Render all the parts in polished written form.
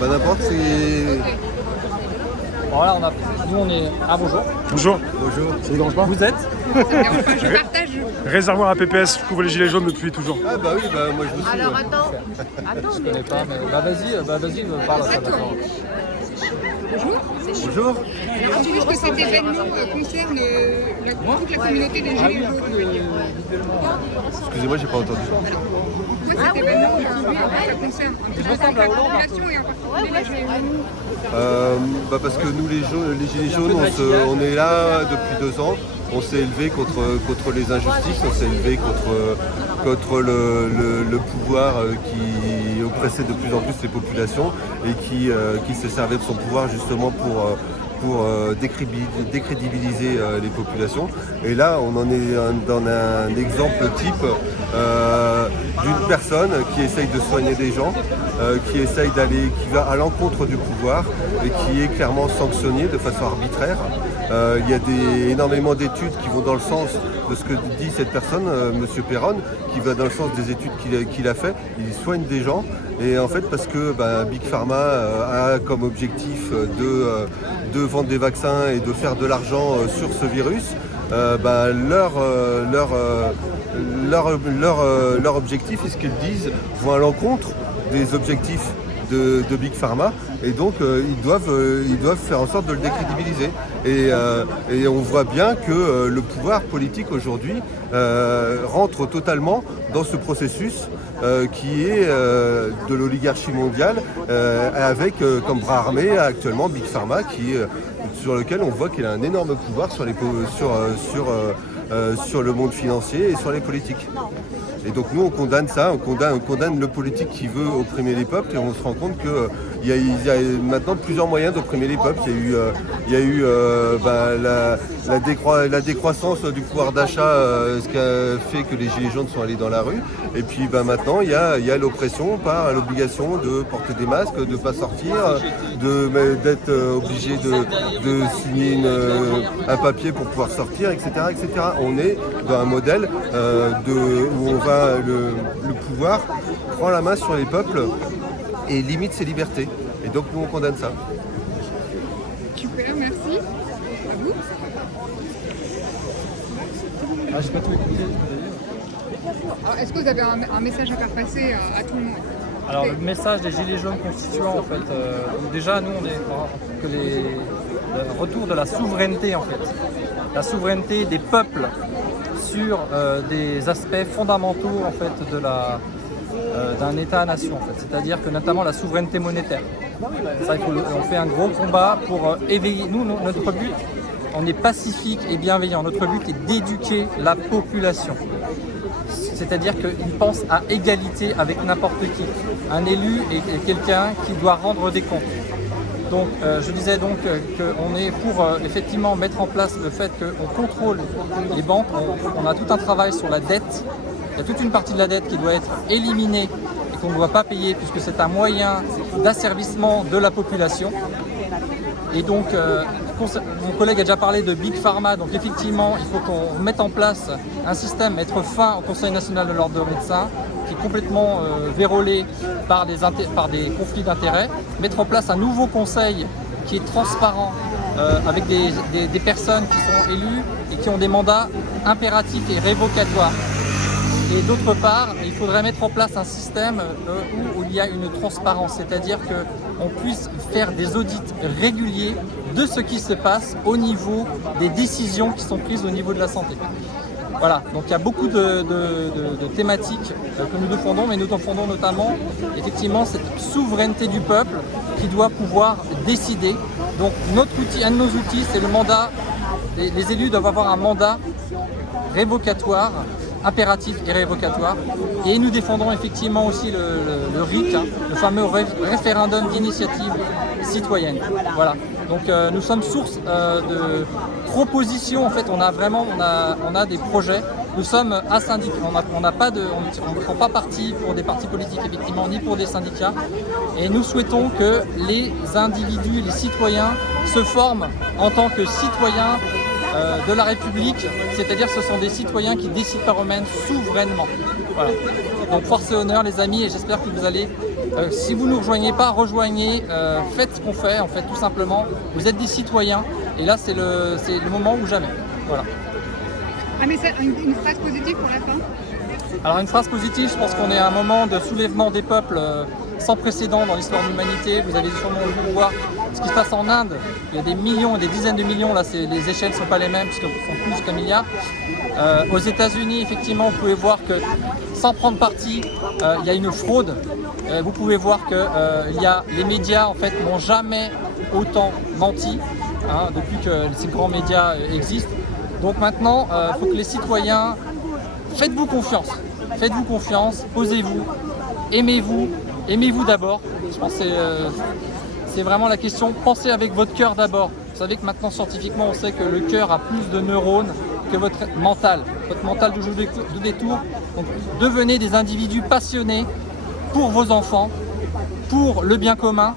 Bah n'importe, c'est... Voilà, nous on est... Ah bonjour. Bonjour. Bonjour. Ça vous dérange pas? Vous êtes? Je partage. Réservoir APPS, je couvre les gilets jaunes depuis toujours. Ah bah oui, bah moi je vous suis. Alors ouais. attends. Je connais pas, mais vas-y, parle à ça d'accord. Bonjour. Alors, tu dis que cet événement concerne toute la communauté des Gilets jaunes. Excusez-moi, j'ai pas entendu. Pourquoi cet événement aujourd'hui, ça concerne toute la population et en particulier les Gilets jaunes? Bah parce que nous les Gilets jaunes, on est là depuis 2 ans. On s'est élevé contre les injustices, on s'est élevé contre le pouvoir qui oppressait de plus en plus les populations et qui se servait de son pouvoir justement pour décrédibiliser les populations. Et là, on en est dans un exemple type d'une personne qui essaye de soigner des gens, qui va à l'encontre du pouvoir et qui est clairement sanctionnée de façon arbitraire. Il y a énormément d'études qui vont dans le sens de ce que dit cette personne, M. Perron, qui va dans le sens des études qu'il a fait. Il soigne des gens et en fait parce que Big Pharma a comme objectif de vendre des vaccins et de faire de l'argent sur ce virus, leur objectif et ce qu'ils disent vont à l'encontre des objectifs de Big Pharma et donc ils doivent faire en sorte de le décrédibiliser et on voit bien que le pouvoir politique aujourd'hui rentre totalement dans ce processus qui est de l'oligarchie mondiale avec comme bras armé actuellement Big Pharma sur lequel on voit qu'il a un énorme pouvoir sur le monde financier et sur les politiques. Et donc nous on condamne ça, on condamne le politique qui veut opprimer les peuples et on se rend compte qu'il y a maintenant plusieurs moyens d'opprimer les peuples. Il y a eu la décroissance du pouvoir d'achat, ce qui a fait que les Gilets jaunes sont allés dans la rue. Et puis maintenant il y a l'oppression par l'obligation de porter des masques, de ne pas sortir, d'être obligé de signer un papier pour pouvoir sortir, etc. On est dans un modèle où le pouvoir prend la main sur les peuples et limite ses libertés. Et donc nous on condamne ça. Super, merci. À vous. J'ai pas tout écouté. Alors, est-ce que vous avez un message à faire passer à tout le monde? Alors le message des Gilets jaunes constituants en fait, donc déjà nous on est que le retour de la souveraineté en fait, la souveraineté des peuples sur des aspects fondamentaux en fait d'un État-nation en fait, c'est-à-dire que notamment la souveraineté monétaire. Ça, on fait un gros combat pour éveiller. Nous, notre but, on est pacifique et bienveillant. Notre but est d'éduquer la population. C'est-à-dire qu'ils pensent à égalité avec n'importe qui. Un élu est quelqu'un qui doit rendre des comptes. Donc je disais donc qu'on est pour effectivement mettre en place le fait qu'on contrôle les banques. On a tout un travail sur la dette. Il y a toute une partie de la dette qui doit être éliminée et qu'on ne doit pas payer puisque c'est un moyen d'asservissement de la population. Et donc mon collègue a déjà parlé de Big Pharma, donc effectivement il faut qu'on mette en place un système, mettre fin au Conseil national de l'ordre des médecins qui est complètement vérolé par des conflits d'intérêts, mettre en place un nouveau conseil qui est transparent avec des personnes qui sont élues et qui ont des mandats impératifs et révocatoires. Et d'autre part, il faudrait mettre en place un système où il y a une transparence, c'est-à-dire qu'on puisse faire des audits réguliers de ce qui se passe au niveau des décisions qui sont prises au niveau de la santé. Voilà, donc il y a beaucoup de thématiques que nous défendons, mais nous défendons notamment effectivement cette souveraineté du peuple qui doit pouvoir décider. Donc notre outil, un de nos outils, c'est le mandat. Les élus doivent avoir un mandat révocatoire, impératif et révocatoire. Et nous défendons effectivement aussi le RIC, le fameux référendum d'initiative citoyenne. Voilà. Donc nous sommes source de propositions. En fait, on a des projets. Nous sommes un syndicat. On ne prend pas parti pour des partis politiques effectivement, ni pour des syndicats. Et nous souhaitons que les individus, les citoyens se forment en tant que citoyens de la République, c'est-à-dire que ce sont des citoyens qui décident par eux-mêmes souverainement. Voilà. Donc force et honneur les amis, et j'espère que vous allez Si vous ne nous rejoignez pas, rejoignez, faites ce qu'on fait, en fait, tout simplement. Vous êtes des citoyens, et là, c'est le moment ou jamais. Voilà. Une phrase positive pour la fin. Alors, une phrase positive, je pense qu'on est à un moment de soulèvement des peuples sans précédent dans l'histoire de l'humanité. Vous avez sûrement vu voir ce qui se passe en Inde. Il y a des millions et des dizaines de millions, là, les échelles ne sont pas les mêmes, puisqu'ils sont plus qu'un milliard. Aux États-Unis, effectivement, vous pouvez voir que, sans prendre parti, il y a une fraude. Vous pouvez voir que les médias, en fait, n'ont jamais autant menti, hein, depuis que ces grands médias existent. Donc maintenant, il faut que les citoyens, faites-vous confiance, posez-vous, aimez-vous d'abord. Je pense que c'est vraiment la question. Pensez avec votre cœur d'abord. Vous savez que maintenant, scientifiquement, on sait que le cœur a plus de neurones que votre mental. Votre mental joue des tours. Donc, devenez des individus passionnés pour vos enfants, pour le bien commun.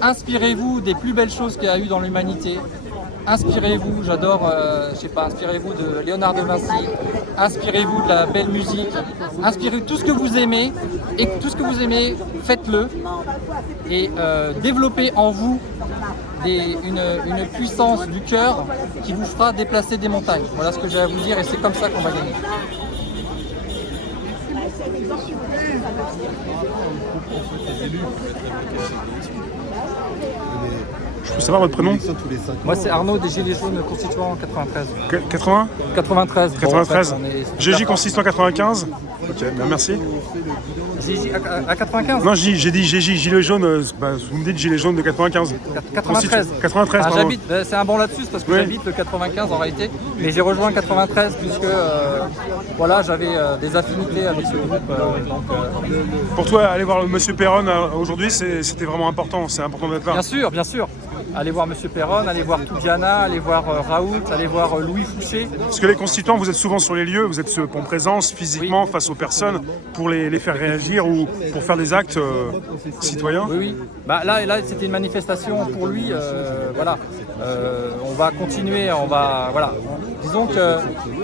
Inspirez-vous des plus belles choses qu'il y a eu dans l'humanité. Inspirez-vous, inspirez-vous de Léonard de Vinci, inspirez-vous de la belle musique, inspirez tout ce que vous aimez, et tout ce que vous aimez, faites-le, et développez en vous une puissance du cœur qui vous fera déplacer des montagnes. Voilà ce que j'ai à vous dire, et c'est comme ça qu'on va gagner. Je peux savoir votre prénom? Moi, c'est Arnaud des Gilets jaunes constituant 93. 80 93. 93. GJ constituant 95. Ok, ben merci. À 95? Non, j'ai dit GJ, Gilets jaunes, vous me dites Gilets jaunes de 95. 93. 93, pardon. C'est un bon lapsus parce que j'habite le 95 en réalité, mais j'ai rejoint 93 puisque voilà, j'avais des affinités avec ce groupe. Pour toi, aller voir Monsieur Perron aujourd'hui, c'était vraiment important, c'est important d'être là. Bien sûr, bien sûr. Allez voir Monsieur Perron, allez voir Toubiana, allez voir Raoult, allez voir Louis Fouché. Parce que les constituants, vous êtes souvent sur les lieux, vous êtes en présence physiquement face aux personnes pour les faire réagir ou pour faire des actes citoyens. Oui. Là, c'était une manifestation pour lui. Voilà. On va continuer, voilà. Disons que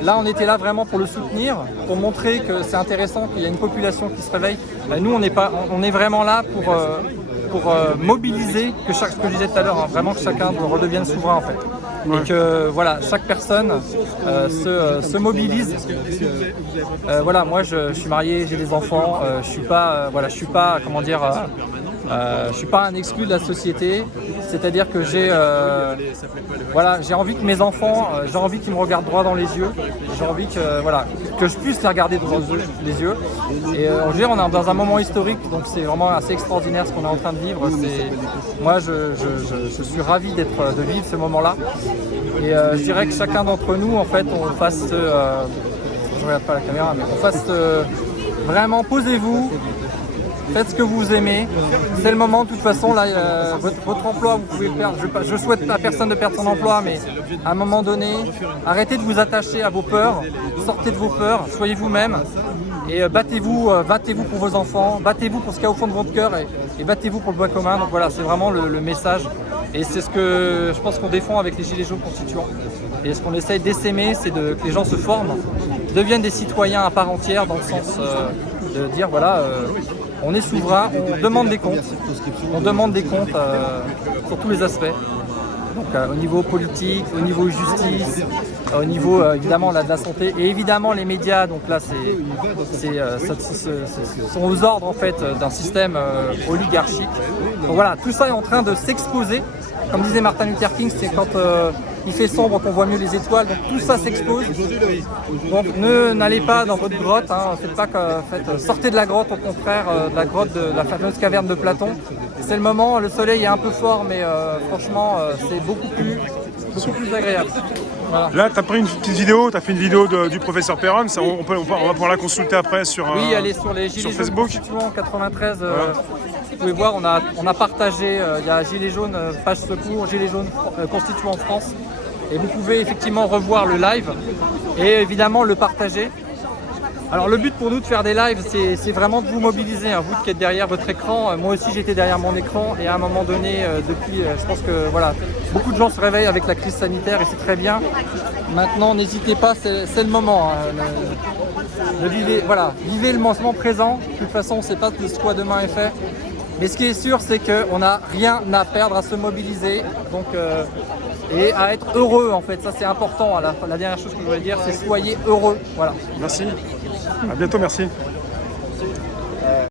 là, on était là vraiment pour le soutenir, pour montrer que c'est intéressant, qu'il y a une population qui se réveille. Nous, on est vraiment là pour mobiliser, ce que je disais tout à l'heure, hein, vraiment que chacun redevienne souverain en fait. Et que voilà, chaque personne se mobilise. Voilà, moi je suis marié, j'ai des enfants, je suis pas un exclu de la société. C'est-à-dire que j'ai envie que mes enfants, j'ai envie qu'ils me regardent droit dans les yeux. J'ai envie que je puisse les regarder dans les yeux. Et on est dans un moment historique, donc c'est vraiment assez extraordinaire ce qu'on est en train de vivre. Moi, je suis ravi de vivre ce moment-là. Et je dirais que chacun d'entre nous, en fait, on fasse, je regarde pas la caméra, mais on fasse vraiment, posez-vous. Faites ce que vous aimez. C'est le moment, de toute façon, là, votre emploi, vous pouvez perdre. Je souhaite à personne de perdre son emploi, mais à un moment donné, arrêtez de vous attacher à vos peurs, sortez de vos peurs, soyez vous-même et battez-vous pour vos enfants, battez-vous pour ce qu'il y a au fond de votre cœur et battez-vous pour le bien commun. Donc voilà, c'est vraiment le message et c'est ce que je pense qu'on défend avec les Gilets jaunes constituants. Et ce qu'on essaye d'essaimer, c'est que les gens se forment, deviennent des citoyens à part entière dans le sens de dire voilà, on est souverain, on demande des comptes sur tous les aspects. Donc au niveau politique, au niveau justice, au niveau évidemment de la santé et évidemment les médias. Donc là sont aux ordres en fait d'un système oligarchique. Donc voilà, tout ça est en train de s'exposer. Comme disait Martin Luther King, c'est quand il fait sombre qu'on voit mieux les étoiles, donc tout ça s'expose. Donc n'allez pas dans votre grotte, hein, sortez de la grotte, au contraire, de la fameuse caverne de Platon. C'est le moment, le soleil est un peu fort, mais franchement, c'est beaucoup plus agréable. Voilà. Là, tu as pris une petite vidéo, tu as fait une vidéo du professeur Perron, on va pouvoir la consulter après sur Facebook. Oui, elle est sur les Gilets jaunes constituants 93. Vous pouvez voir, on a partagé, il y a Gilets jaunes, page secours, Gilets jaunes constituants France. Et vous pouvez effectivement revoir le live et évidemment le partager. Alors le but pour nous de faire des lives, c'est vraiment de vous mobiliser, hein, vous qui êtes derrière votre écran. Moi aussi j'étais derrière mon écran et à un moment donné, je pense que voilà, beaucoup de gens se réveillent avec la crise sanitaire et c'est très bien. Maintenant n'hésitez pas, c'est le moment. Hein, vivez le moment présent. De toute façon, on ne sait pas de ce quoi demain est fait. Mais ce qui est sûr, c'est qu'on n'a rien à perdre à se mobiliser. Donc, et à être heureux en fait, ça c'est important. La dernière chose que je voulais dire, c'est soyez heureux. Voilà. Merci. À bientôt, merci.